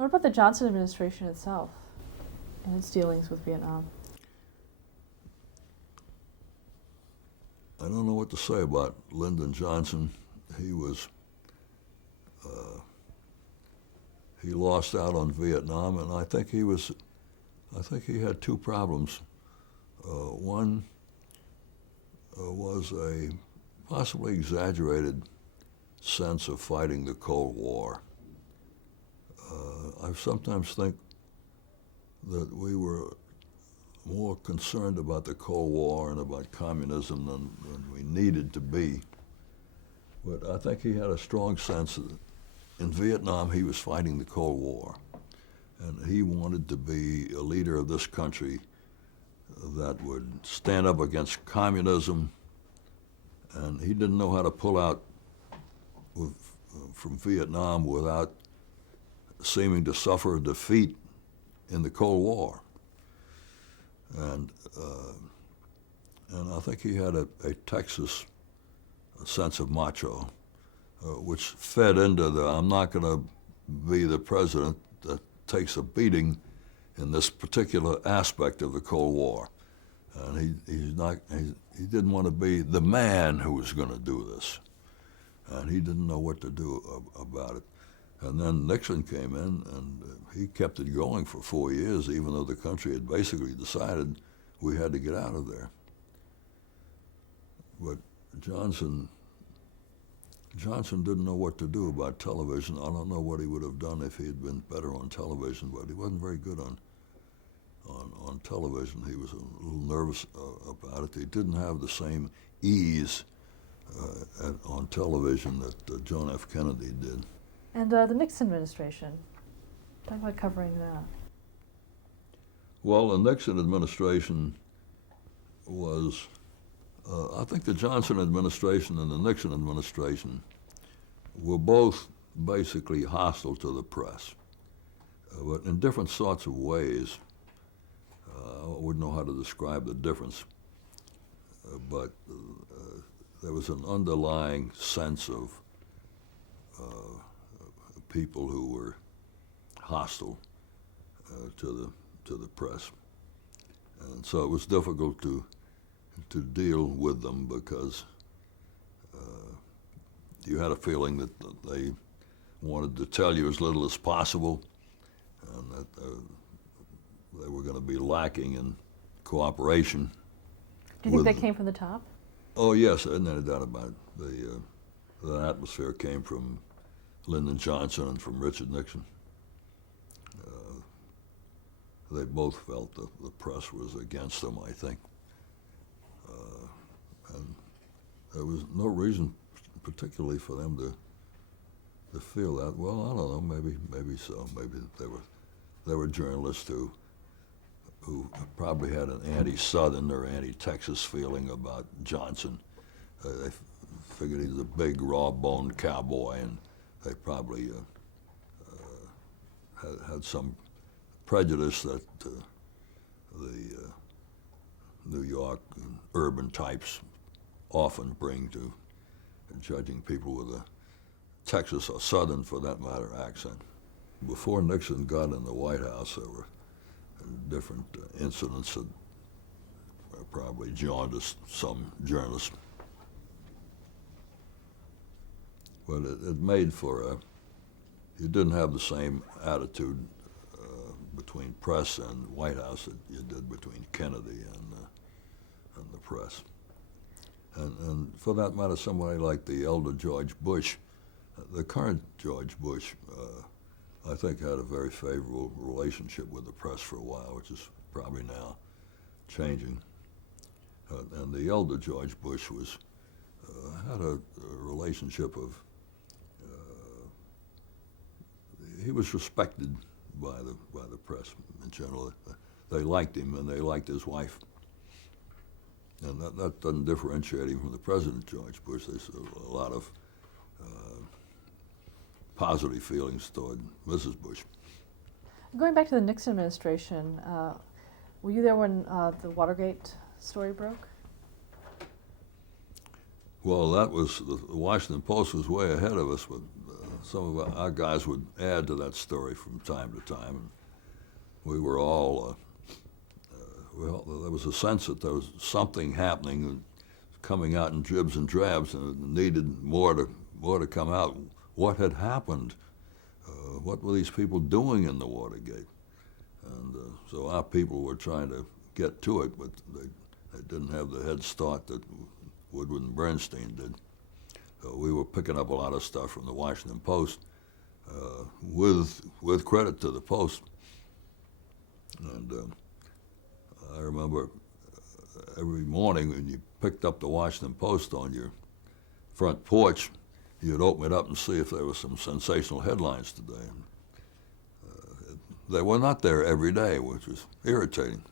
What about the Johnson administration itself and its dealings with Vietnam? I don't know what to say about Lyndon Johnson. He was, he lost out on Vietnam, and I think he had two problems. One was a possibly exaggerated sense of fighting the Cold War. I sometimes think that we were more concerned about the Cold War and about communism than we needed to be. But I think he had a strong sense that in Vietnam he was fighting the Cold War. And he wanted to be a leader of this country that would stand up against communism. And he didn't know how to pull out from Vietnam without seeming to suffer a defeat in the Cold War. And I think he had a Texas sense of macho, which fed into the I'm not going to be the president that takes a beating in this particular aspect of the Cold War. And he didn't want to be the man who was going to do this. And he didn't know what to do about it. And then Nixon came in, and he kept it going for 4 years, even though the country had basically decided we had to get out of there. But Johnson didn't know what to do about television. I don't know what he would have done if he had been better on television, but he wasn't very good on television. He was a little nervous about it. He didn't have the same ease on television that John F. Kennedy did. And the Nixon administration, talk about covering that. Well, the Nixon administration was, I think the Johnson administration and the Nixon administration were both basically hostile to the press, but in different sorts of ways. I wouldn't know how to describe the difference, but there was an underlying sense of people who were hostile to the press, and so it was difficult to deal with them because you had a feeling that they wanted to tell you as little as possible, and that they were going to be lacking in cooperation. Do you think that came from the top? Oh yes, there's no doubt about it. The atmosphere came from Lyndon Johnson and from Richard Nixon. They both felt that the press was against them, I think. And there was no reason particularly for them to feel that. Well, I don't know, maybe so. Maybe they were journalists who probably had an anti-Southern or anti-Texas feeling about Johnson. They figured he was a big, raw-boned cowboy, and they probably had some prejudice that the New York and urban types often bring to judging people with a Texas or Southern, for that matter, accent. Before Nixon got in the White House, there were different incidents that probably jaundiced some journalists. But it made for you didn't have the same attitude between press and White House that you did between Kennedy and the press. And for that matter, somebody like the elder George Bush, the current George Bush, I think had a very favorable relationship with the press for a while, which is probably now changing. And the elder George Bush had a relationship of, he was respected by the press in general. They liked him and they liked his wife. And that doesn't differentiate him from the President George Bush. There's a lot of positive feelings toward Mrs. Bush. Going back to the Nixon administration, were you there when the Watergate story broke? Well, that was, the Washington Post was way ahead of us with some of our guys would add to that story from time to time. And we were all, well, there was a sense that there was something happening, coming out in dribs and drabs, and it needed more to come out. What had happened? What were these people doing in the Watergate? And so our people were trying to get to it, but they didn't have the head start that Woodward and Bernstein did. So we were picking up a lot of stuff from the Washington Post, with credit to the Post. And I remember every morning when you picked up the Washington Post on your front porch, you'd open it up and see if there were some sensational headlines today. They were not there every day, which was irritating.